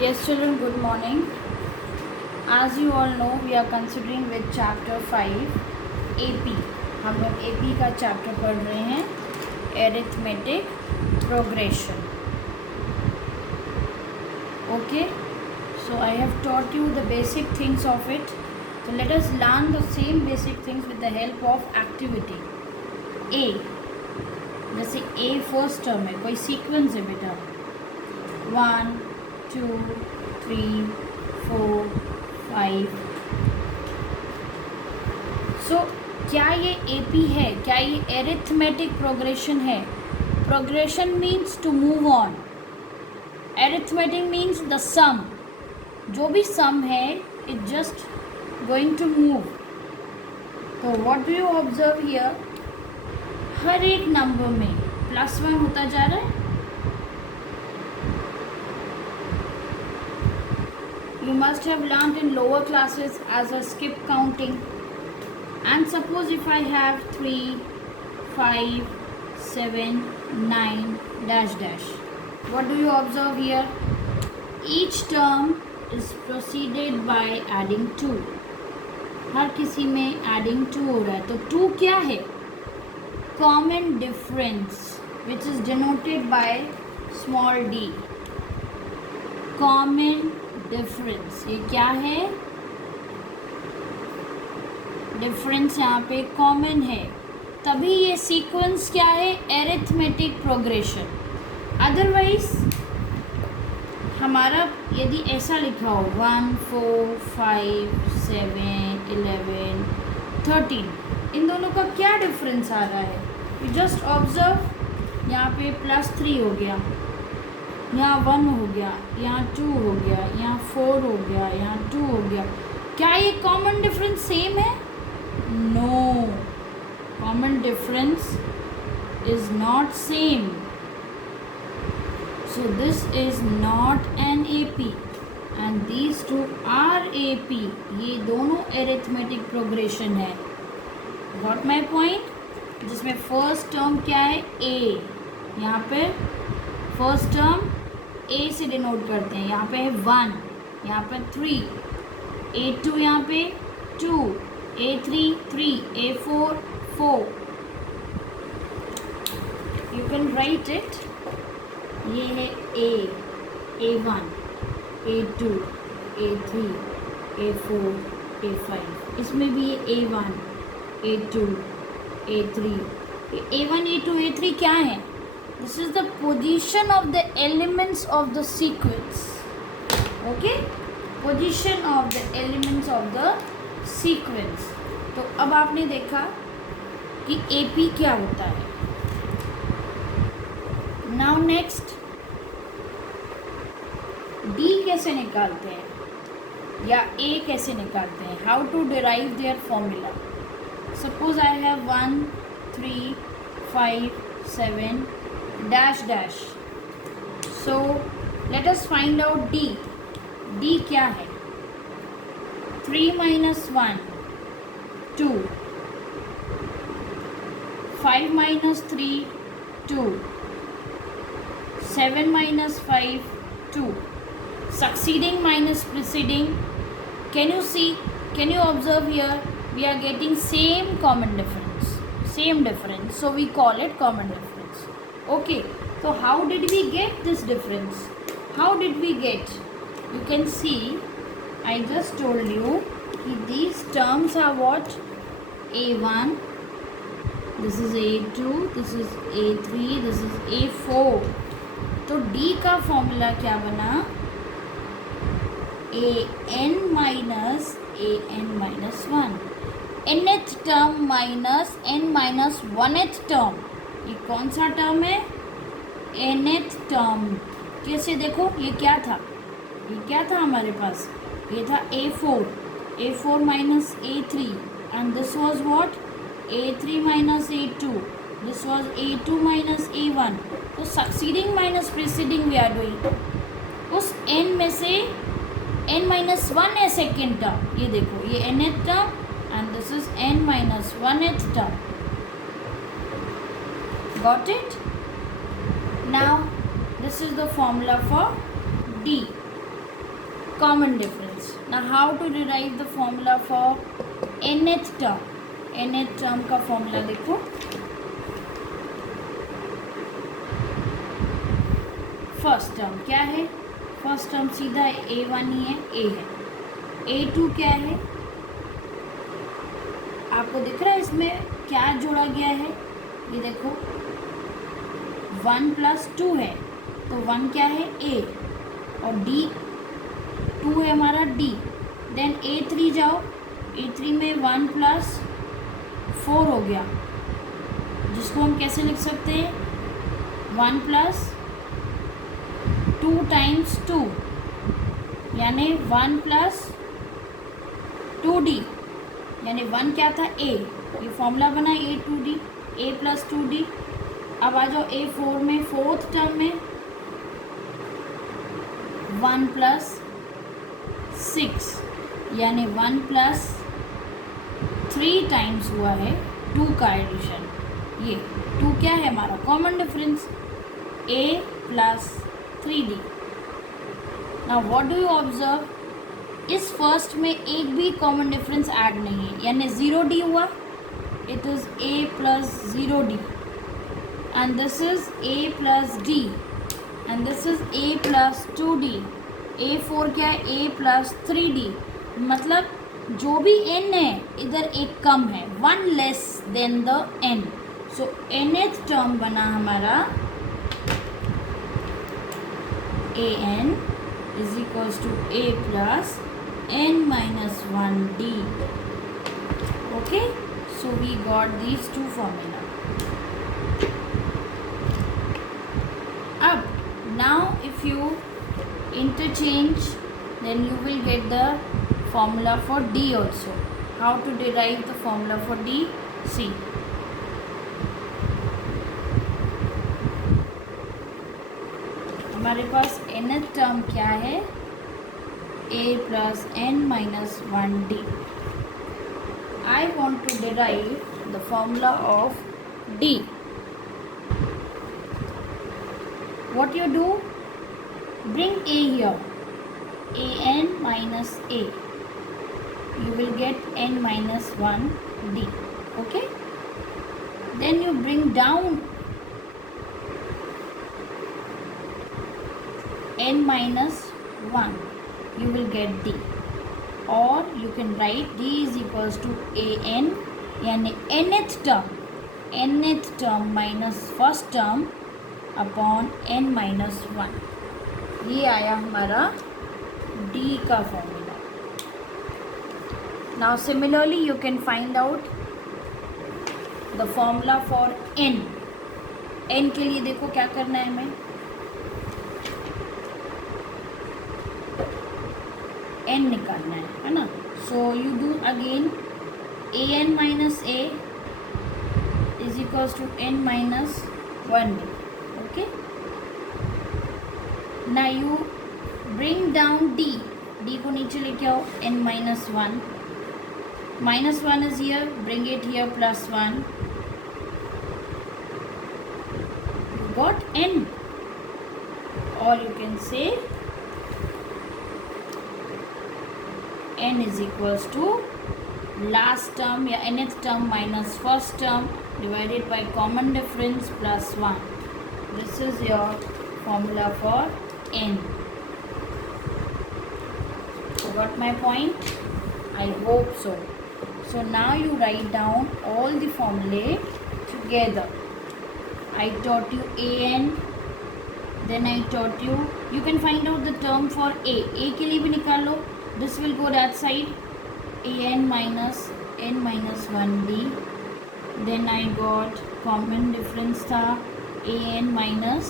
Yes, children, good morning. As you all know, we are considering with chapter 5 AP. हम लोग AP का chapter पढ़ रहे हैं, arithmetic progression. Okay, so I have taught you the basic things of it. So let us learn the same basic things with the help of activity. A, जैसे A first term है, कोई sequence है बेटा, 1 2 3 4 5. सो क्या ये AP है? क्या ये एरिथमेटिक प्रोग्रेशन है? Progression means to move on, arithmetic means the sum. जो भी सम है it just going to move. तो what do you observe here? हर एक नंबर में +1 होता जा रहा है. You must have learnt in lower classes as a skip counting. And suppose if I have 3, 5, 7, 9, dash dash. What do you observe here? Each term is preceded by adding 2. हर किसी में adding 2 हो रहा है. तो 2 क्या है? Common difference, which is denoted by small d. Common difference, ये क्या है? डिफरेंस यहाँ पे कॉमन है, तभी ये सीक्वेंस क्या है? Arithmetic progression. अदरवाइज हमारा यदि ऐसा लिखा हो 1 4 5 7 11 13, इन दोनों का क्या डिफरेंस आ रहा है? You just observe. यहाँ पे +3 हो गया, यहाँ 1 हो गया, यहाँ 2 हो गया, यहाँ 4 हो गया, यहाँ 2 हो गया. क्या ये कॉमन डिफरेंस सेम है? No, common difference is not same. So this is not an AP and these two are AP. ये दोनों एरिथमेटिक प्रोग्रेशन है. Got my point? जिसमें फर्स्ट टर्म क्या है? A. यहाँ पे फर्स्ट टर्म A से डिनोट करते हैं. यहाँ पे है 1, यहाँ पे 3, A2 यहाँ पे 2, A3 3, A4 4. You can write it. ये है A, A1, A2, A3, A4, A5. इसमें भी ये A1, A2, A3. A1, A2, A3 क्या है? This is the position of the elements of the sequence. Okay? Position of the elements of the sequence. तो अब आपने देखा कि AP क्या होता है. Now next, D कैसे निकालते हैं या A कैसे निकालते हैं? How to derive their formula? Suppose I have 1 3 5 7 dash dash. So let us find out D. D क्या है? 3 minus 1 2, 5 minus 3 2, 7 minus 5 2. Succeeding minus preceding. Can you see? Can you observe here? We are getting same common difference. Same difference. So we call it common difference. Okay, so how did we get this difference? How did we get? You can see, I just told you these terms are what? A1, this is A2, this is A3, this is A4. तो D का formula क्या बना? AN minus AN minus 1. nth term minus n minus 1th term. ये कौन सा term है? nth term. कैसे देखो, ये क्या था? ये क्या था हमारे पास? ये था A4 minus A3 and this was what? A3 minus A2. This was A2 minus A1. तो succeeding minus preceding we are doing. उस n में से n माइनस 1 है सेकेंड टर्म. ये देखो, ये nth term and this is n minus 1th term. Got it? Now this is the formula for D. common difference. Now how to derive the formula for nth term? nth term का formula देखो, first term क्या है? First term सीधा a1 ही है, a है. a2 क्या है? आपको दिख रहा है इसमें क्या जोड़ा गया है? ये देखो 1 + 2 है, तो 1 क्या है? a, और d 2 है हमारा d. देन a3 जाओ, a3 में 1 + 4 हो गया, जिसको हम कैसे लिख सकते हैं? 1 + 2 × 2 यानी 1 + 2d, यानी 1 क्या था? a. ये फॉर्मूला बना a2d, a + 2d. अब आ जाओ a4 में, फोर्थ टर्म में 1 + 6 यानी 1 + 3 टाइम्स हुआ है 2 का एडिशन. ये 2 क्या है हमारा? Common difference, a + 3d. Now what do you observe? इस फर्स्ट में एक भी कॉमन डिफरेंस ऐड नहीं है, यानी 0d हुआ. It is a + 0d, and this is a + d, and this is a + 2d. a4 क्या है? a + 3d. मतलब जो भी n है इधर एक कम है, 1 less than the n. So nth term बना हमारा an = a + n - 1d. Okay, so we got these two formula. Up now if you interchange, then you will get the formula for d also. How to derive the formula for d? See, हमारे पास nth term क्या है? a + n - 1d. I want to derive the formula of d. What you do? Bring a here, an minus a. You will get n - 1d. Okay? Then you bring down n - 1. You will get d. Or you can write d = an, यानी nth term minus first term upon n - 1. ये आया हमारा d का formula. Now similarly you can find out the formula for n. n के लिए देखो क्या करना है हमें? n निकालना है ना? So you do again an minus a = n - 1d. Okay, now you bring down d. d को नीचे लेके आओ, n - 1. -1 is here, bring it here, +1. You got n, or you can say n = last term या nth term minus first term divided by common difference +1. This is your formula for n. Got my point? I hope so. So now you write down all the formulae together. I taught you an, then I taught you can find out the term for a. a के लिए भी निकाल लो. This will go that side, an minus n - 1d. Then I got common difference था an minus,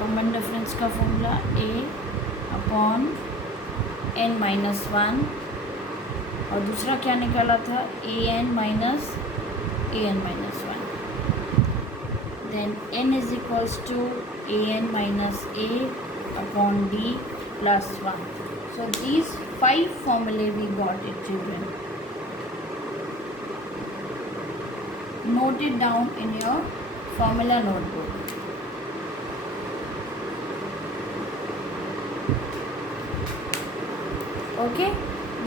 common difference का formula a upon n - 1, और दूसरा क्या निकाला था? an minus an - 1. Then n = an minus a upon d +1. So these 5 formulae we got it, children. Note it down in your formula notebook. Okay,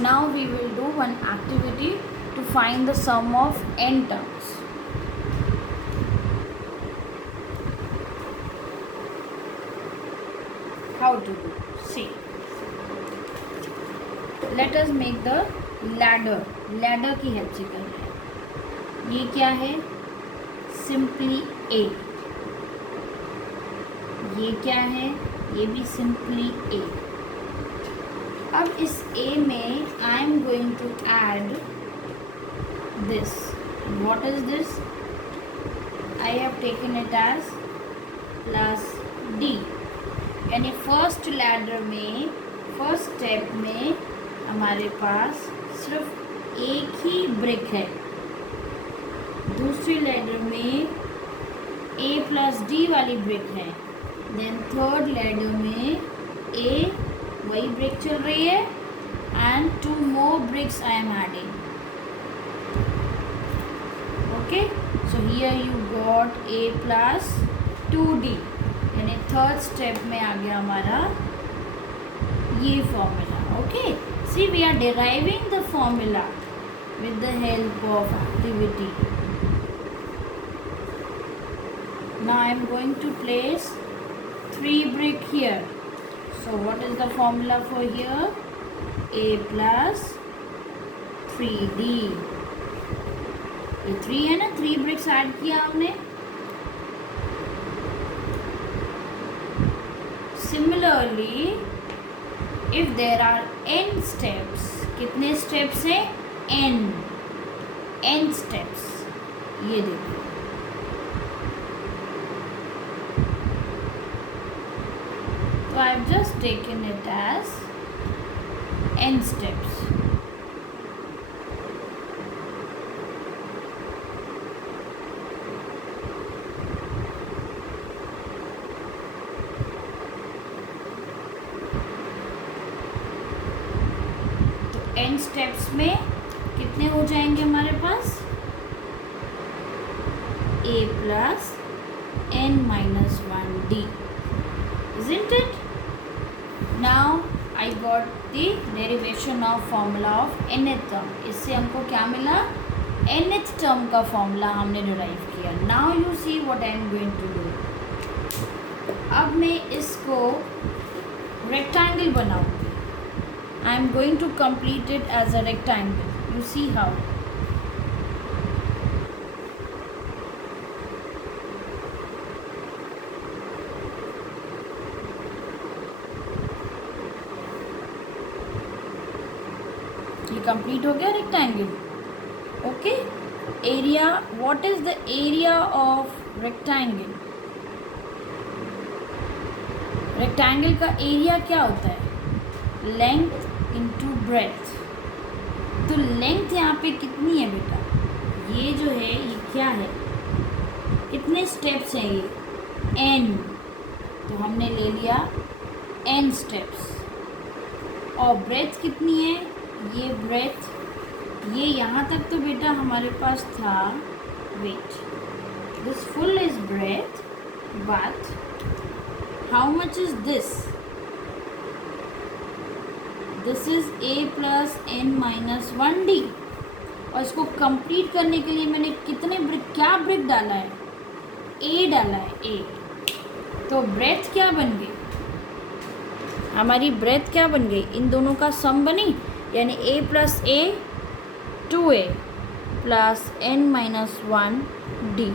now we will do one activity to find the sum of n terms. How to do? See, let us make the ladder. Ladder की help से करना है. ये क्या है? Simply a. ये क्या है? ये भी simply a. अब इस a में I am going to add this. What is this? I have taken it as plus d. यानी फर्स्ट लैडर में, फर्स्ट स्टेप में हमारे पास सिर्फ एक ही ब्रिक है. दूसरी लैडर में a प्लस डी वाली ब्रिक है. देन थर्ड लैडर में a वही ब्रिक चल रही है and 2 more bricks I am adding. Okay, so here you got a plus 2d. यानी थर्ड स्टेप में आ गया हमारा ये formula. Okay, see we are deriving the formula with the help of activity. Now I am going to place 3 brick here. So what is the formula for here? A plus 3d. ये 3 है ना, 3 bricks add किया हमने. Similarly, if there are n steps, कितने steps हैं? n steps. ये देखो, so I have just taken it as n steps. n steps में कितने हो जाएंगे हमारे पास? a plus n minus 1d. Isn't it? Now I got the derivation of formula of nth term. इससे हमको क्या मिला? nth term का फॉर्मूला हमने डिराइव किया. Now you see what I am going to do. अब मैं इसको रेक्टेंगल बनाऊंगी. I am going to complete it as a rectangle. You see how? ये complete हो गया rectangle. Okay? Area. What is the area of rectangle? Rectangle का area क्या होता है? Length into breadth. तो लेंथ यहाँ पे कितनी है बेटा? ये जो है ये क्या है? कितने स्टेप्स हैं ये? n. तो हमने ले लिया n स्टेप्स. और ब्रेथ कितनी है? ये ब्रेथ, ये यहाँ तक तो बेटा हमारे पास था. Wait, this full is breadth, but how much is this? This is a plus n minus 1d. और इसको कंप्लीट करने के लिए मैंने कितने ब्रिक, क्या ब्रिक डाला है? a डाला है, a. तो ब्रेथ क्या बन गई हमारी? ब्रेथ क्या बन गई? इन दोनों का सम बनी, यानी a plus a 2a plus n minus 1d.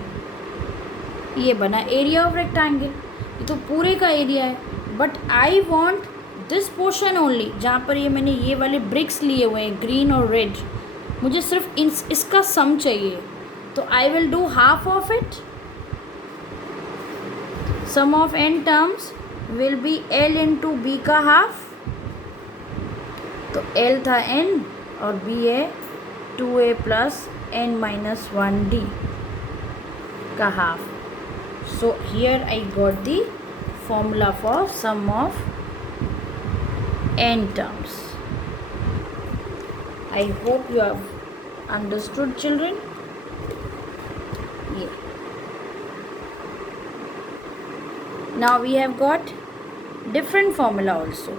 ये बना एरिया ऑफ रेक्टेंगल. ये तो पूरे का एरिया है. But I want this portion only, जहाँ पर ये मैंने ये वाले ब्रिक्स लिए हुए हैं ग्रीन और रेड. मुझे सिर्फ इसका सम चाहिए. तो I will do half of it. Sum of n terms will be l into b का हाफ. तो l था n और b है 2a plus n minus 1d का half. So here I got the formula for sum of n terms. I hope you have understood, children. Yeah. Now we have got different formula also.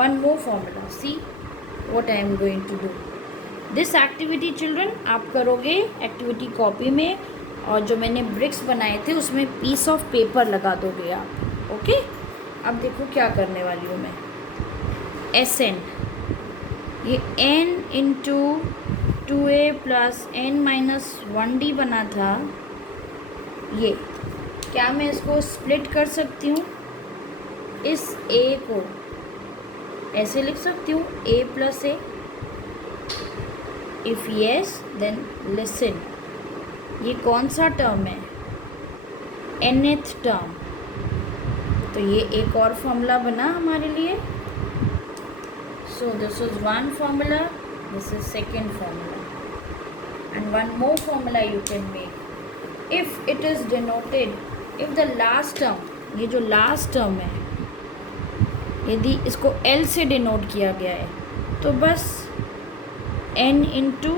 One more formula. See, what I am going to do. This activity children आप करोगे activity copy में, और जो मैंने BRICS बनाए थे उसमें piece of paper लगा दोगे आप. ओके, अब देखो क्या करने वाली हूँ मैं. Sn, ये n into 2a plus n minus 1d बना था. ये क्या मैं इसको स्प्लिट कर सकती हूँ? इस a को ऐसे लिख सकती हूँ, a plus a. If yes then listen. ये कौन सा टर्म है? nth term. तो ये एक और फॉर्मूला बना हमारे लिए. So this is one formula, this is second formula, and one more formula you can make. If it is denoted, if the last term, ये जो लास्ट टर्म है, यदि इसको L से डिनोट किया गया है तो बस n into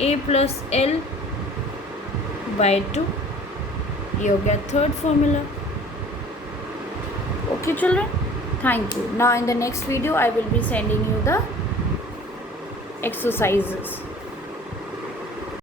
a plus L by 2. ये हो गया third formula. Okay children, thank you. Now in the next video I will be sending you the exercises.